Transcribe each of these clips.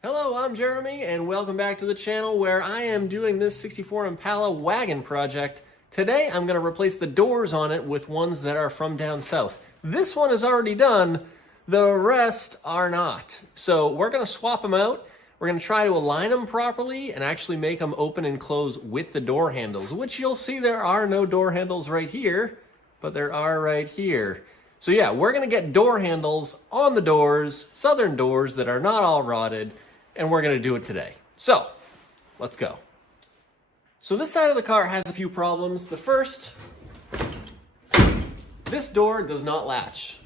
Hello, I'm Jeremy, and welcome back to the channel where I am doing this 64 Impala wagon project. Today, I'm going to replace the doors on it with ones that are from down south. This one is already done, the rest are not. So we're going to swap them out. We're going to try to align them properly and actually make them open and close with the door handles, which you'll see there are no door handles right here, but there are right here. So yeah, we're going to get door handles on the doors, southern doors that are not all rotted, and we're gonna do it today. So, let's go. So this side of the car has a few problems. The first, this door does not latch.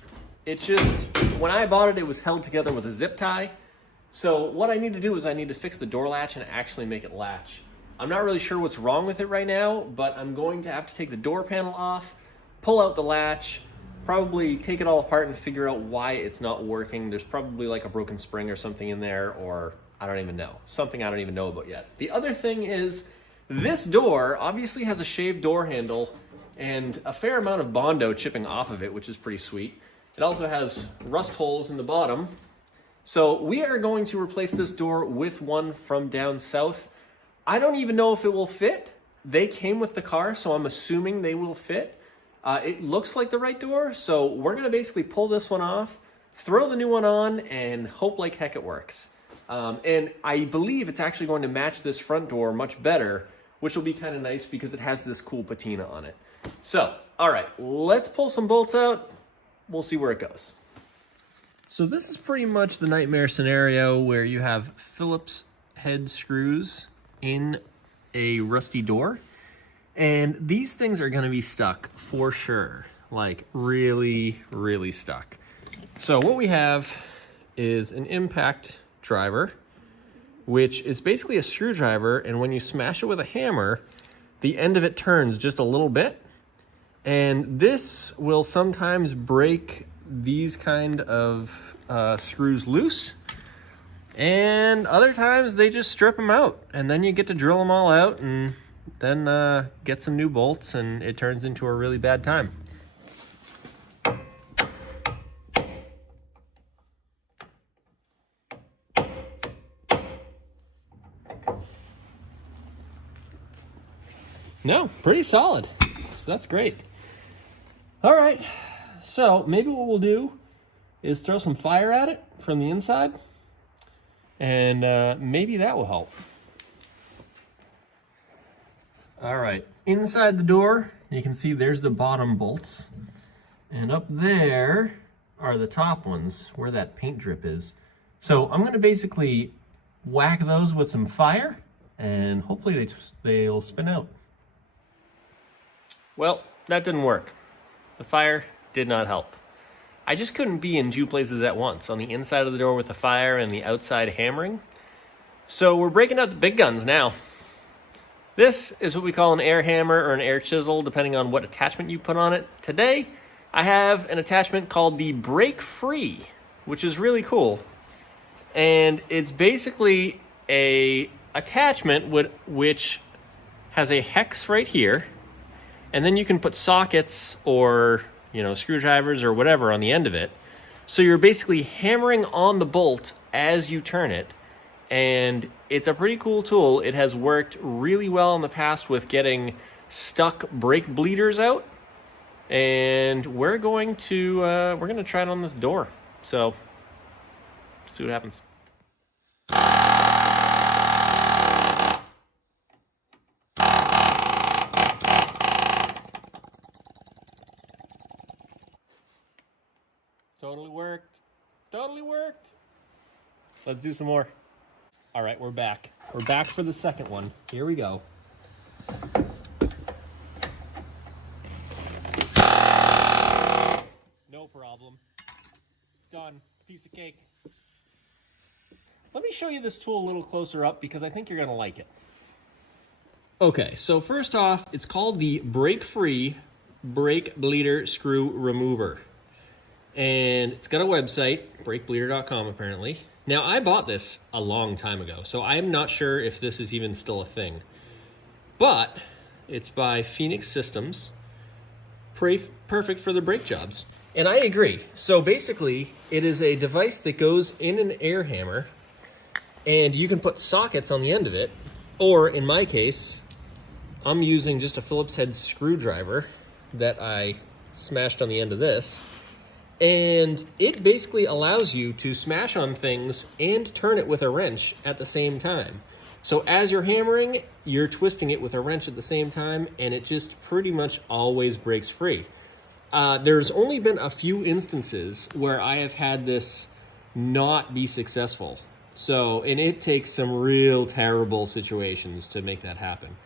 It's just, when I bought it, it was held together with a zip tie. So what I need to do is I need to fix the door latch and actually make it latch. I'm not really sure what's wrong with it right now, but I'm going to have to take the door panel off, pull out the latch, probably take it all apart and figure out why it's not working. There's probably like a broken spring or something in there, or I don't even know. Something I don't even know about yet. The other thing is, this door obviously has a shaved door handle and a fair amount of Bondo chipping off of it, which is pretty sweet. It also has rust holes in the bottom. So we are going to replace this door with one from down south. I don't even know if it will fit. They came with the car, so I'm assuming they will fit. It looks like the right door, so we're gonna basically pull this one off, throw the new one on, and hope like heck it works. And I believe it's actually going to match this front door much better, which will be kind of nice because it has this cool patina on it. So, all right, let's pull some bolts out. We'll see where it goes. So this is pretty much the nightmare scenario where you have Phillips head screws in a rusty door. And these things are gonna be stuck for sure. Like really, really stuck. So what we have is an impact driver, which is basically a screwdriver, and when you smash it with a hammer, the end of it turns just a little bit. And this will sometimes break these kind of screws loose. And other times they just strip them out, and then you get to drill them all out and then get some new bolts, and it turns into a really bad time. No, pretty solid. So that's great. All right, so maybe what we'll do is throw some fire at it from the inside, and maybe that will help. All right, inside the door, you can see there's the bottom bolts. And up there are the top ones where that paint drip is. So I'm gonna basically whack those with some fire and hopefully they'll spin out. Well, that didn't work. The fire did not help. I just couldn't be in two places at once, on the inside of the door with the fire and the outside hammering. So we're breaking out the big guns now. This is what we call an air hammer or an air chisel, depending on what attachment you put on it. Today, I have an attachment called the Break Free, which is really cool. And it's basically a attachment which has a hex right here, and then you can put sockets or, you know, screwdrivers or whatever on the end of it. So you're basically hammering on the bolt as you turn it. And it's a pretty cool tool. It has worked really well in the past with getting stuck brake bleeders out. And we're going to try it on this door. So, see what happens. Totally worked. Totally worked. Let's do some more. All right, we're back. We're back for the second one. Here we go. No problem. Done. Piece of cake. Let me show you this tool a little closer up because I think you're gonna like it. Okay, so first off, it's called the Break Free Brake Bleeder Screw Remover. And it's got a website, brakebleeder.com apparently. Now, I bought this a long time ago, so I'm not sure if this is even still a thing. But it's by Phoenix Systems. Perfect for the brake jobs. And I agree. So basically, it is a device that goes in an air hammer And you can put sockets on the end of it, or in my case, I'm using just a Phillips head screwdriver that I smashed on the end of this. And it basically allows you to smash on things and turn it with a wrench at the same time. So as you're hammering, you're twisting it with a wrench at the same time, and it just pretty much always breaks free. There's only been a few instances where I have had this not be successful. So, and it takes some real terrible situations to make that happen.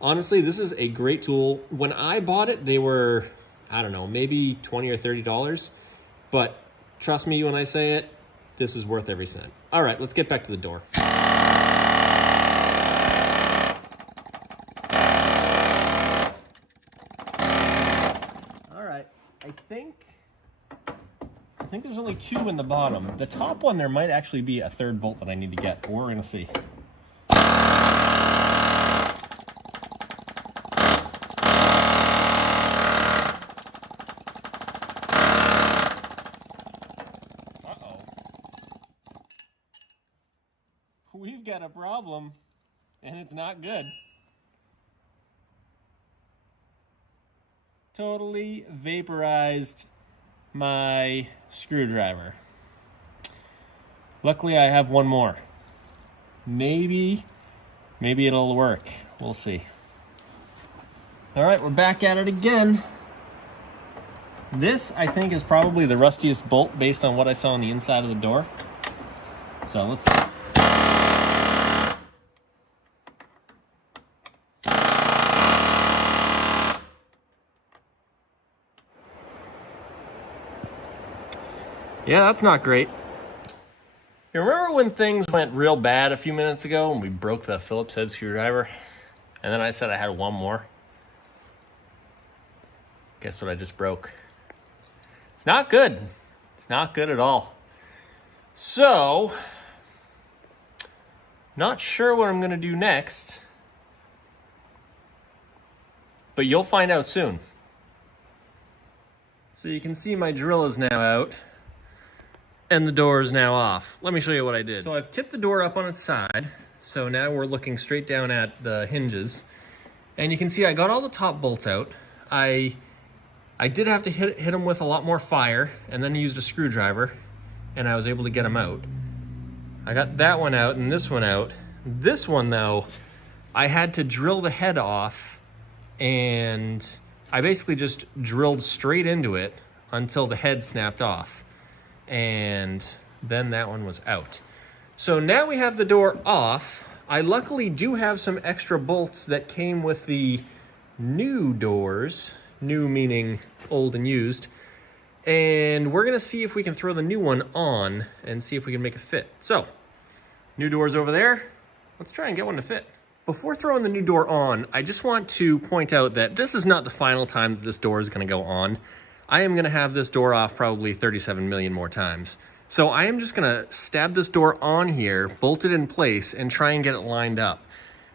Honestly, this is a great tool. When I bought it, they were, I don't know, maybe $20 or $30. But trust me when I say it, this is worth every cent. All right, let's get back to the door. All right, I think there's only 2 in the bottom. The top one, there might actually be a 3rd bolt that I need to get, but we're gonna see. We've got a problem, and it's not good. Totally vaporized my screwdriver. Luckily, I have one more. Maybe it'll work. We'll see. All right, we're back at it again. This, I think, is probably the rustiest bolt based on what I saw on the inside of the door. So let's see. Yeah, that's not great. You remember when things went real bad a few minutes ago and we broke the Phillips head screwdriver? And then I said I had one more? Guess what I just broke? It's not good. It's not good at all. So, not sure what I'm gonna do next, but you'll find out soon. So you can see my drill is now out. And the door is now off. Let me show you what I did. So I've tipped the door up on its side. So now we're looking straight down at the hinges. And you can see I got all the top bolts out. I did have to hit them with a lot more fire, and then used a screwdriver, and I was able to get them out. I got that one out and this one out. This one though, I had to drill the head off, and I basically just drilled straight into it until the head snapped off. And then that one was out. So now we have the door off. I luckily do have some extra bolts that came with the new doors, new meaning old and used, and we're gonna see if we can throw the new one on and see if we can make it fit. So, new door's over there. Let's try and get one to fit. Before throwing the new door on, I just want to point out that this is not the final time that this door is gonna go on. I am gonna have this door off probably 37 million more times. So I am just gonna stab this door on here, bolt it in place, and try and get it lined up.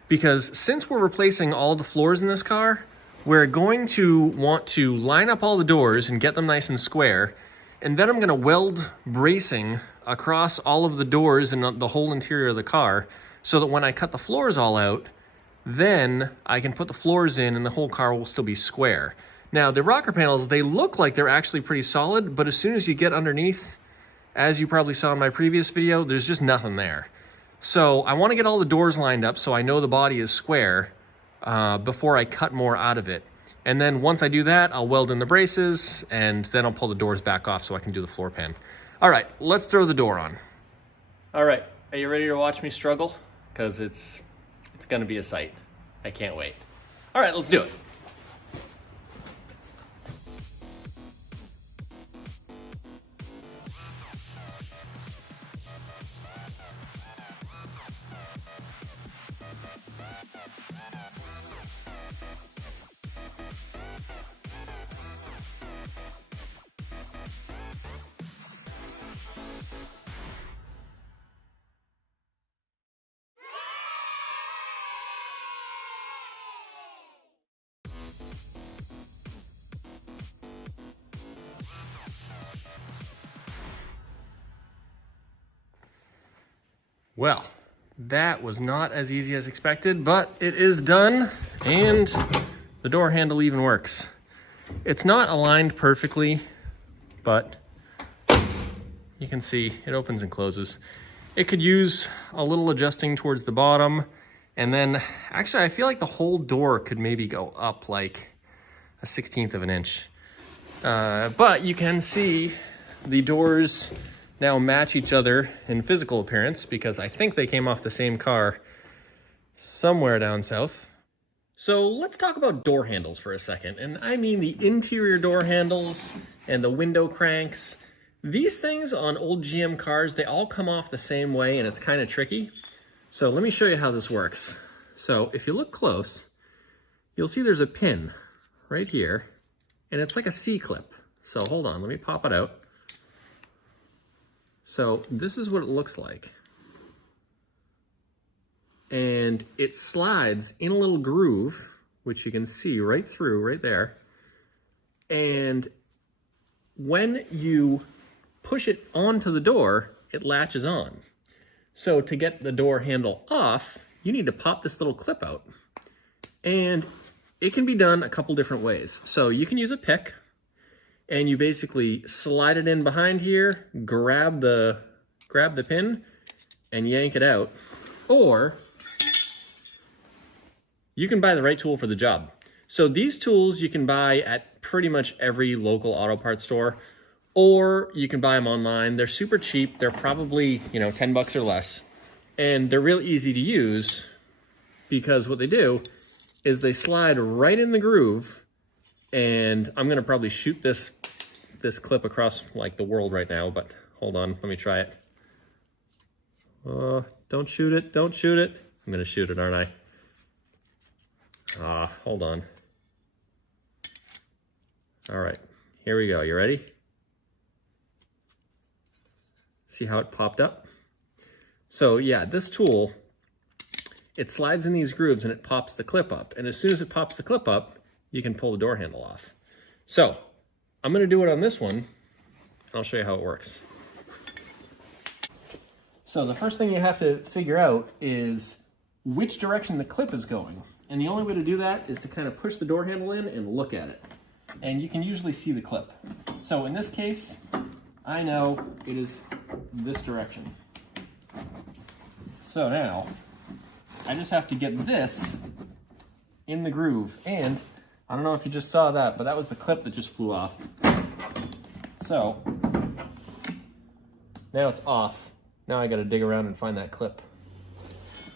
Because since we're replacing all the floors in this car, we're going to want to line up all the doors and get them nice and square. And then I'm gonna weld bracing across all of the doors and the whole interior of the car, so that when I cut the floors all out, then I can put the floors in and the whole car will still be square. Now, the rocker panels, they look like they're actually pretty solid, but as soon as you get underneath, as you probably saw in my previous video, there's just nothing there. So I want to get all the doors lined up so I know the body is square before I cut more out of it. And then once I do that, I'll weld in the braces, and then I'll pull the doors back off so I can do the floor pan. All right, let's throw the door on. All right, are you ready to watch me struggle? Because it's gonna be a sight. I can't wait. All right, let's do it. Well, That was not as easy as expected, but it is done, and the door handle even works. It's not aligned perfectly, but you can see it opens and closes. It could use a little adjusting towards the bottom, and then actually I feel like the whole door could maybe go up like a 1/16 of an inch. But you can see the doors now match each other in physical appearance because I think they came off the same car somewhere down south. So let's talk about door handles for a second. And I mean the interior door handles and the window cranks. These things on old GM cars, they all come off the same way and it's kind of tricky. So let me show you how this works. So if you look close, you'll see there's a pin right here and it's like a C-clip. So hold on, let me pop it out. So this is what it looks like. And it slides in a little groove, which you can see right through, right there. And when you push it onto the door, it latches on. So to get the door handle off, you need to pop this little clip out. And it can be done a couple different ways. So you can use a pick, and you basically slide it in behind here, grab the pin, and yank it out. Or you can buy the right tool for the job. So these tools you can buy at pretty much every local auto parts store, or you can buy them online. They're super cheap. They're probably, $10 or less. And they're real easy to use because what they do is they slide right in the groove. And I'm gonna probably shoot this clip across like the world right now, but hold on, let me try it. Don't shoot it, don't shoot it. I'm gonna shoot it, aren't I? Hold on. All right, here we go, you ready? See how it popped up? So yeah, this tool, it slides in these grooves and it pops the clip up. And as soon as it pops the clip up, you can pull the door handle off. So I'm gonna do it on this one, and I'll show you how it works. So the first thing you have to figure out is which direction the clip is going. And the only way to do that is to kind of push the door handle in and look at it. And you can usually see the clip. So in this case, I know it is this direction. So now, I just have to get this in the groove. And I don't know if you just saw that, but that was the clip that just flew off. So now it's off. Now I gotta dig around and find that clip.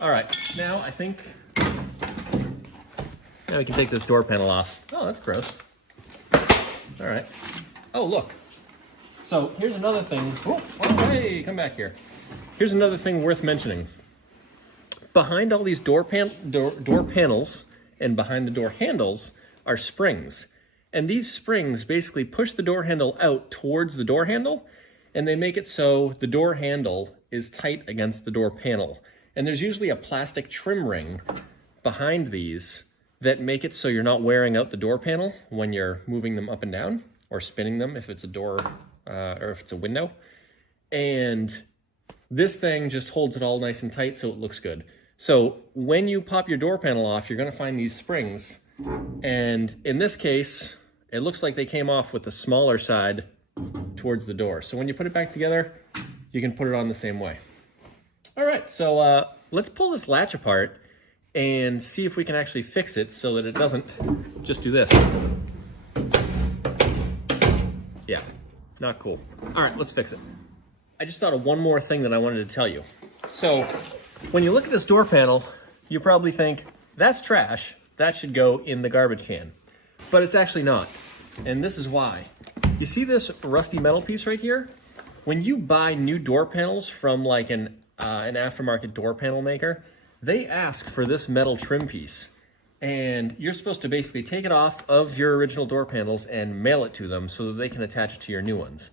All right, now I think, now we can take this door panel off. Oh, that's gross. All right. Oh, look. So here's another thing. Oh, hey, come back here. Here's another thing worth mentioning. Behind all these door panels and behind the door handles are springs. And these springs basically push the door handle out towards the door handle, and they make it so the door handle is tight against the door panel. And there's usually a plastic trim ring behind these that make it so you're not wearing out the door panel when you're moving them up and down or spinning them if it's a door or if it's a window. And this thing just holds it all nice and tight so it looks good. So when you pop your door panel off, you're gonna find these springs. And in this case, it looks like they came off with the smaller side towards the door. So when you put it back together, you can put it on the same way. All right, so let's pull this latch apart and see if we can actually fix it so that it doesn't just do this. Yeah, not cool. All right, let's fix it. I just thought of one more thing that I wanted to tell you. So when you look at this door panel, you probably think, that's trash, that should go in the garbage can. But it's actually not, and this is why. You see this rusty metal piece right here? When you buy new door panels from like an aftermarket door panel maker, they ask for this metal trim piece. And you're supposed to basically take it off of your original door panels and mail it to them so that they can attach it to your new ones.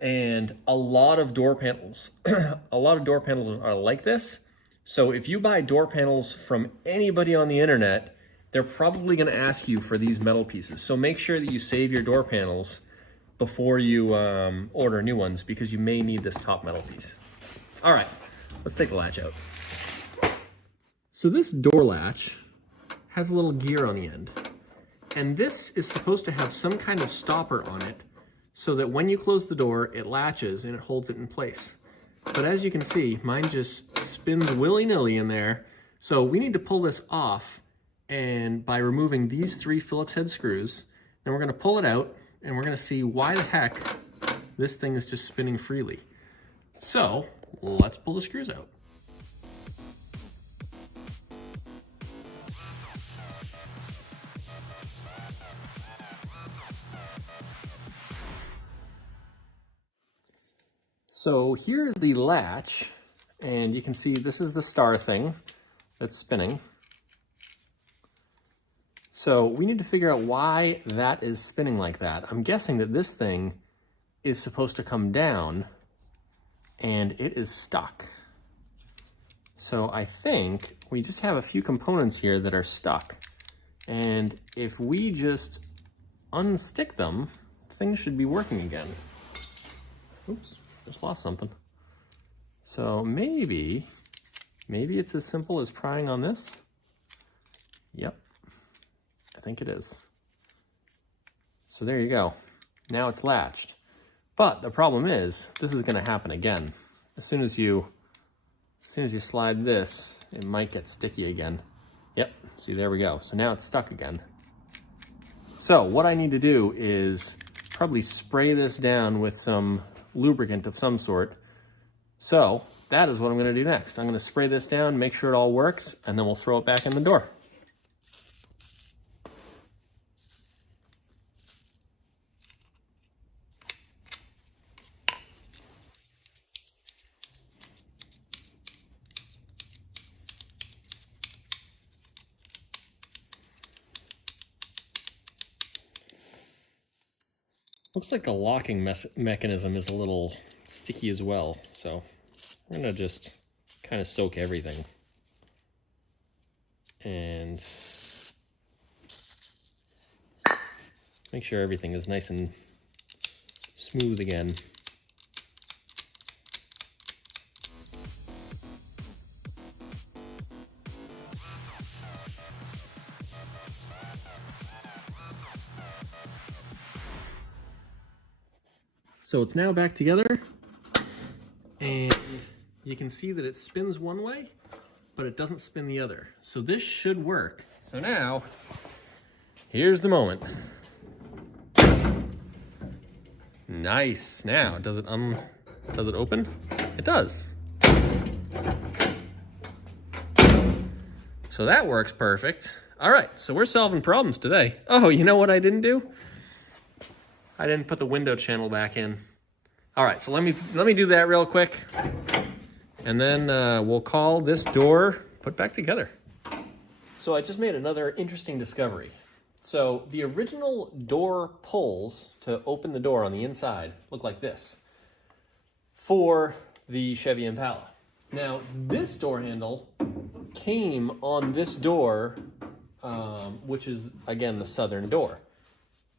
And a lot of door panels, are like this. So if you buy door panels from anybody on the internet, they're probably gonna ask you for these metal pieces. So make sure that you save your door panels before you order new ones because you may need this top metal piece. All right, let's take the latch out. So this door latch has a little gear on the end. And this is supposed to have some kind of stopper on it so that when you close the door, it latches and it holds it in place. But as you can see, mine just spins willy-nilly in there. So we need to pull this off, and by removing these 3 Phillips head screws, then we're gonna pull it out and we're gonna see why the heck this thing is just spinning freely. So let's pull the screws out. So here's the latch, and you can see this is the star thing that's spinning. So we need to figure out why that is spinning like that. I'm guessing that this thing is supposed to come down and it is stuck. So I think we just have a few components here that are stuck. And if we just unstick them, things should be working again. Oops. Just lost something. So maybe it's as simple as prying on this. Yep, I think it is. So there you go. Now it's latched. But the problem is, this is gonna happen again. As soon as you slide this, it might get sticky again. Yep, see, there we go. So now it's stuck again. So what I need to do is probably spray this down with some lubricant of some sort. So that is what I'm going to do next. I'm going to spray this down, make sure it all works, and then we'll throw it back in the door. Looks like the locking mechanism is a little sticky as well, so I'm gonna just kind of soak everything and make sure everything is nice and smooth again. So it's now back together, and you can see that it spins one way, but it doesn't spin the other. So this should work. So now, here's the moment. Nice. Now, does it open? It does. So that works perfect. All right, so we're solving problems today. Oh, you know what I didn't do? I didn't put the window channel back in. All right, so let me do that real quick, and then we'll call this door put back together. So I just made another interesting discovery. So the original door pulls to open the door on the inside look like this for the Chevy Impala. Now this door handle came on this door, which is again the southern door.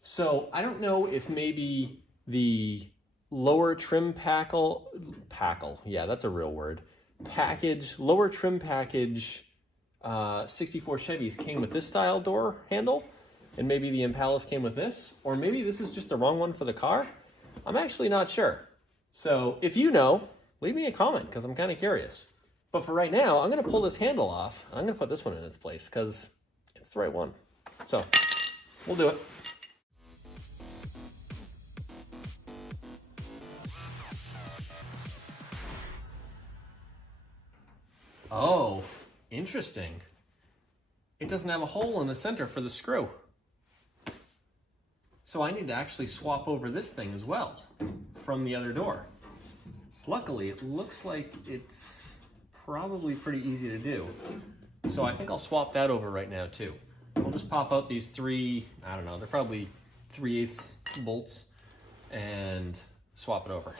So I don't know if maybe the lower trim yeah, that's a real word, lower trim package 64 Chevys came with this style door handle, and maybe the Impalas came with this, or maybe this is just the wrong one for the car. I'm actually not sure. So if you know, leave me a comment because I'm kind of curious. But for right now, I'm going to pull this handle off. I'm going to put this one in its place because it's the right one. So we'll do it. Oh, interesting. It doesn't have a hole in the center for the screw. So I need to actually swap over this thing as well from the other door. Luckily, it looks like it's probably pretty easy to do. So I think I'll swap that over right now too. We'll just pop out these three, I don't know, they're probably 3/8 bolts, and swap it over.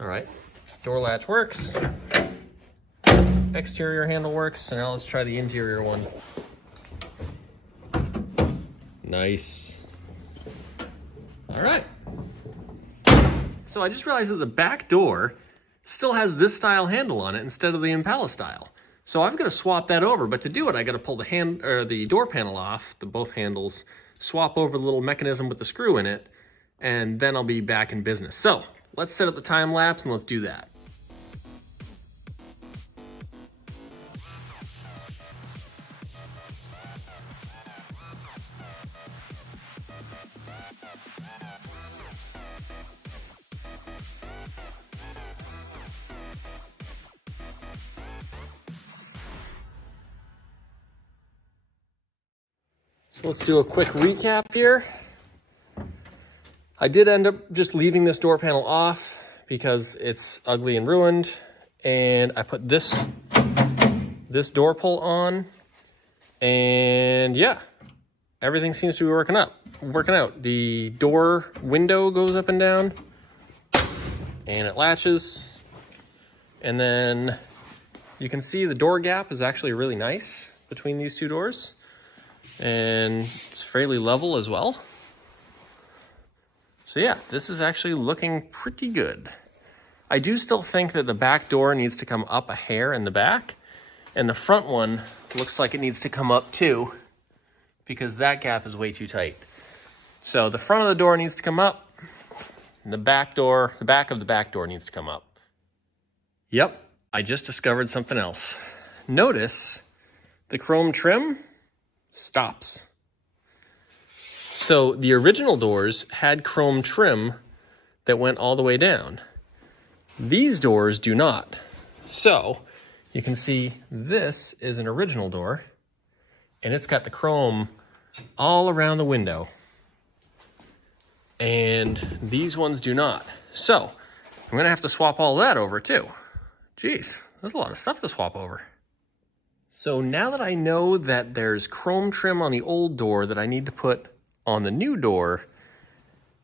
All right, door latch works. exterior handle works. So now let's try the interior one. Nice. All right. So I just realized that the back door still has this style handle on it instead of the Impala style. So I've got to swap that over, but to do it, I got to pull the door panel off, both handles, swap over the little mechanism with the screw in it, and then I'll be back in business. So let's set up the time lapse and let's do that. So let's do a quick recap here. I did end up just leaving this door panel off because it's ugly and ruined. And I put this door pull on. And yeah, everything seems to be working out. The door window goes up and down and it latches. And then you can see the door gap is actually really nice between these two doors. And it's fairly level as well. So yeah, this is actually looking pretty good. I do still think that the back door needs to come up a hair in the back, and the front one looks like it needs to come up too, because that gap is way too tight. So the front of the door needs to come up, and the back of the back door needs to come up. Yep, I just discovered something else. Notice the chrome trim stops. So the original doors had chrome trim that went all the way down. These doors do not. So you can see this is an original door and it's got the chrome all around the window. And these ones do not. So I'm gonna have to swap all that over too. Jeez, there's a lot of stuff to swap over. So now that I know that there's chrome trim on the old door that I need to put on the new door,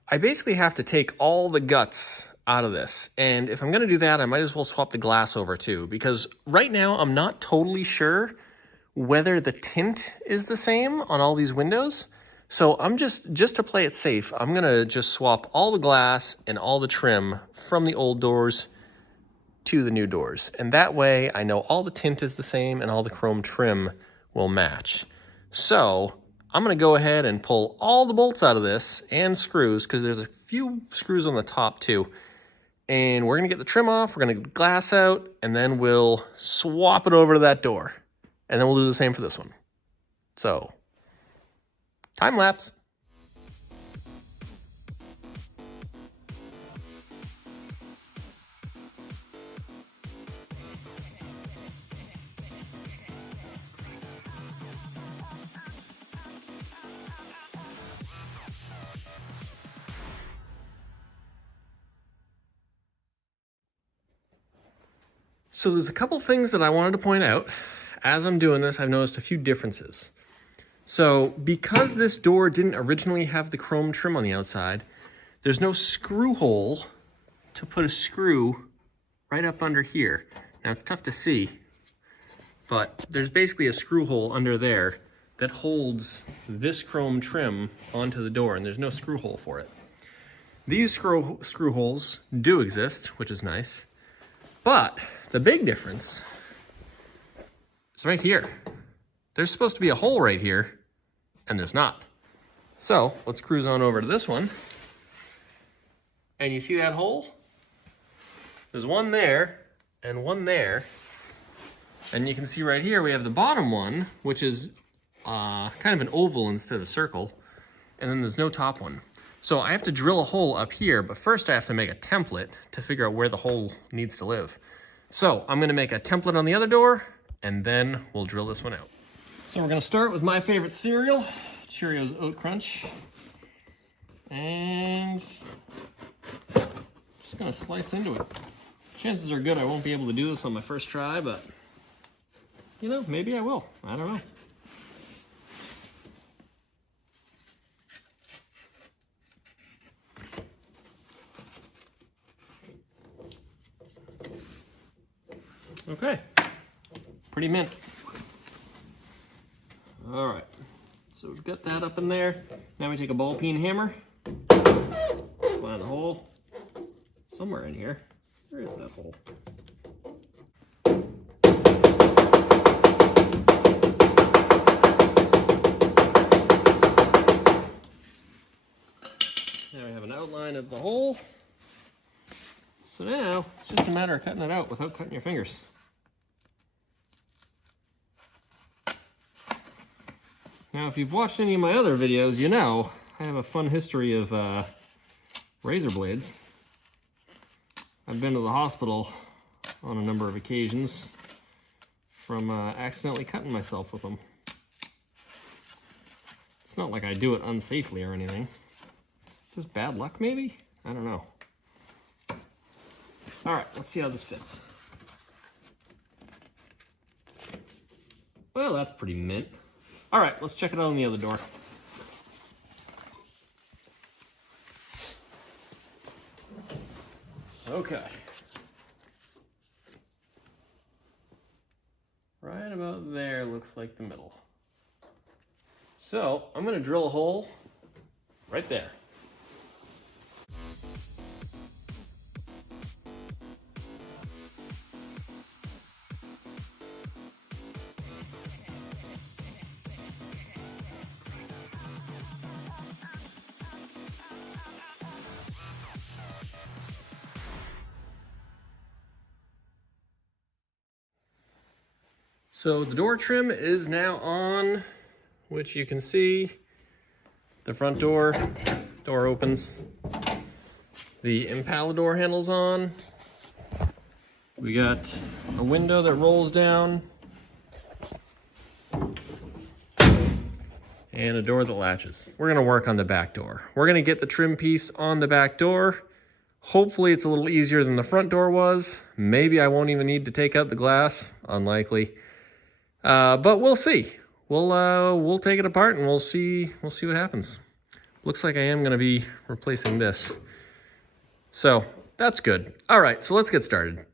I basically have to take all the guts out of this. And if I'm gonna do that, I might as well swap the glass over too, because right now I'm not totally sure whether the tint is the same on all these windows. So I'm just to play it safe, I'm gonna just swap all the glass and all the trim from the old doors to the new doors. And that way I know all the tint is the same and all the chrome trim will match. So I'm gonna go ahead and pull all the bolts out of this and screws, because there's a few screws on the top too. And we're gonna get the trim off, we're gonna get the glass out, and then we'll swap it over to that door. And then we'll do the same for this one. So, time lapse. So there's a couple things that I wanted to point out. As I'm doing this, I've noticed a few differences. So because this door didn't originally have the chrome trim on the outside, there's no screw hole to put a screw right up under here. Now it's tough to see, but there's basically a screw hole under there that holds this chrome trim onto the door, and there's no screw hole for it. These screw holes do exist, which is nice, but the big difference is right here. There's supposed to be a hole right here, and there's not. So let's cruise on over to this one. And you see that hole? There's one there and one there. And you can see right here we have the bottom one, which is kind of an oval instead of a circle. And then there's no top one. So I have to drill a hole up here, but first I have to make a template to figure out where the hole needs to live. So I'm gonna make a template on the other door, and then we'll drill this one out. So we're gonna start with my favorite cereal, Cheerios Oat Crunch. And just gonna slice into it. Chances are good I won't be able to do this on my first try, but you know, maybe I will, I don't know. Okay, Pretty mint. All right, so we've got that up in there. Now we take a ball peen hammer, find a hole somewhere in here. Where is that hole? Now we have an outline of the hole. So now it's just a matter of cutting it out without cutting your fingers. Now, if you've watched any of my other videos, you know I have a fun history of razor blades. I've been to the hospital on a number of occasions from accidentally cutting myself with them. It's not like I do it unsafely or anything. Just bad luck, maybe? I don't know. All right, let's see how this fits. Well, that's pretty mint. All right, let's check it out on the other door. Okay. Right about there looks like the middle. So I'm gonna drill a hole right there. So the door trim is now on, which you can see. The front door opens. The Impala door handle's on. We got a window that rolls down. And a door that latches. We're gonna work on the back door. We're gonna get the trim piece on the back door. Hopefully it's a little easier than the front door was. Maybe I won't even need to take out the glass, unlikely. But we'll see. We'll take it apart and we'll see what happens. Looks like I am gonna be replacing this. So that's good. All right, so let's get started.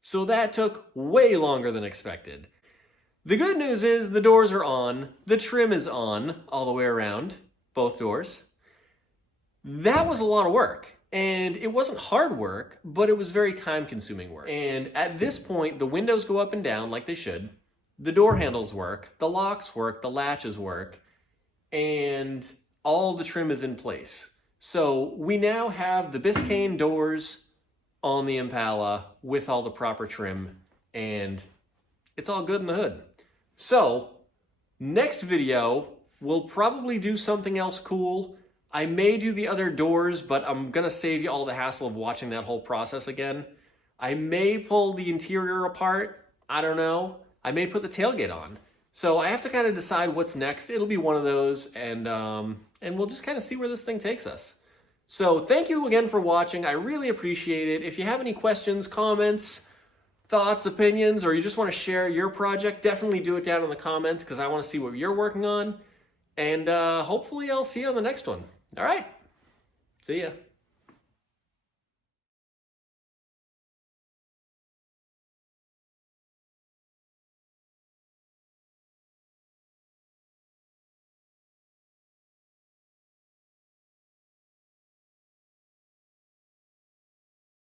So that took way longer than expected. The good news is the doors are on, the trim is on all the way around, both doors. That was a lot of work, and it wasn't hard work, but it was very time-consuming work. And at this point, the windows go up and down like they should, the door handles work, the locks work, the latches work, and all the trim is in place. So we now have the Biscayne doors on the Impala with all the proper trim, and it's all good in the hood. So next video, we'll probably do something else cool. I may do the other doors, but I'm gonna save you all the hassle of watching that whole process again. I may pull the interior apart, I don't know. I may put the tailgate on. So I have to kind of decide what's next. It'll be one of those, and we'll just kind of see where this thing takes us. So thank you again for watching. I really appreciate it. If you have any questions, comments, thoughts, opinions, or you just want to share your project, definitely do it down in the comments because I want to see what you're working on. And hopefully I'll see you on the next one. All right. See ya.